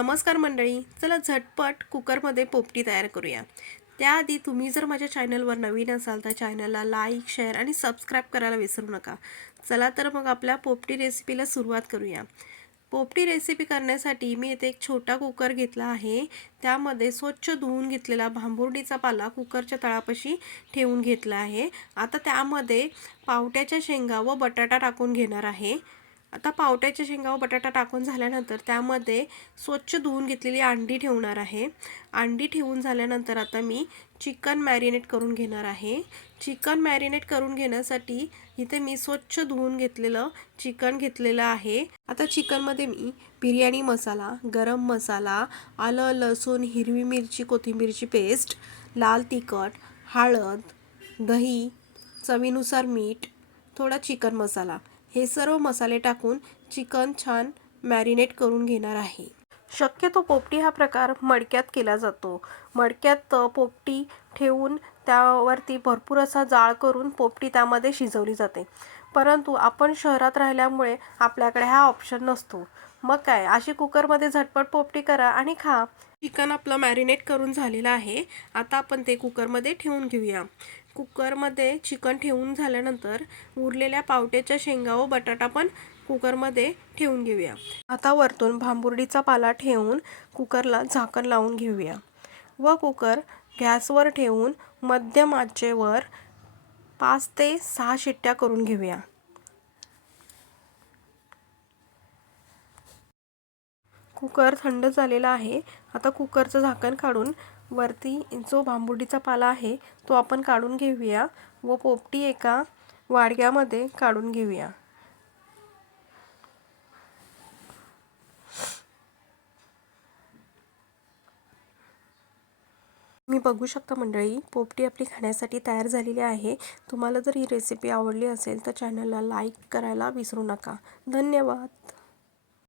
नमस्कार मंडळी, चला झटपट कुकरमध्ये पोपटी तयार करूया. त्याआधी तुम्ही जर माझ्या चॅनलवर नवीन असाल तर चॅनलला लाईक, शेअर आणि सबस्क्राईब करायला विसरू नका. चला तर मग आपल्या पोपटी रेसिपीला सुरुवात करूया. पोपटी रेसिपी करण्यासाठी मी इथे एक छोटा कुकर घेतला आहे. त्यामध्ये स्वच्छ धुवून घेतलेला भांबुर्डीचा पाला कुकरच्या तळापाशी ठेवून घेतला आहे. आता त्यामध्ये पावट्याच्या शेंगा व बटाटा टाकून घेणार आहे. आता पावट्याच्या शेंगा व बटाटा टाकून झाल्यानंतर त्यामध्ये स्वच्छ धुवून घेतलेली अंडी ठेवणार आहे. अंडी ठेवून झाल्यानंतर आता मी चिकन मॅरिनेट करून घेणार आहे. चिकन मॅरिनेट करून घेण्यासाठी इथे मी स्वच्छ धुवून घेतलेलं चिकन घेतलेलं आहे. आता चिकनमध्ये मी बिर्याणी मसाला, गरम मसाला, आलं लसूण हिरवी मिरची कोथिंबीरची पेस्ट, लाल तिखट, हळद, दही, चवीनुसार मीठ, थोडा चिकन मसाला हे सर्व मसाले टाकून चिकन छान मॅरिनेट करून घेणार आहे. शक्यतो पोपटी हा प्रकार मडक्यात केला जातो. मडक्यात पोपटी ठेवून त्यावरती भरपूर असा जाळ करून पोपटी त्यामध्ये शिजवली जाते. परंतु आपण शहरात राहिल्यामुळे आपल्याकडे हा ऑप्शन नसतो. मग काय, अशी कुकरमध्ये झटपट पोपटी करा आणि खा. चिकन आपलं मॅरिनेट करून झालेलं आहे. आता आपण ते कुकरमध्ये ठेवून घेऊया. कुकरमध्ये चिकन ठेवून झाल्यानंतर उरलेल्या पावट्याच्या शेंगा व बटाटा पण कुकरमध्ये ठेवून घेऊया. आता वरतून भांबुर्डीचा पाला ठेवून कुकरला झाकण लावून घेऊया व कुकर गॅसवर ठेवून मध्यम आचेवर 5 ते 6 शिट्ट्या करून घेऊया. कुकर थंड झालेला आहे. आता कुकरचं झाकण काढून वरती जो भांबुर्डीचा पाला आहे तो आपण काढून घेऊया व पोपटी एका वाडग्यामध्ये काढून घेऊया. मी बघू शकता मंडळी, पोपटी आपली खाण्यासाठी तयार झालेली आहे. तुम्हाला जर ही रेसिपी आवडली असेल तर चॅनलला लाईक करायला विसरू नका. धन्यवाद.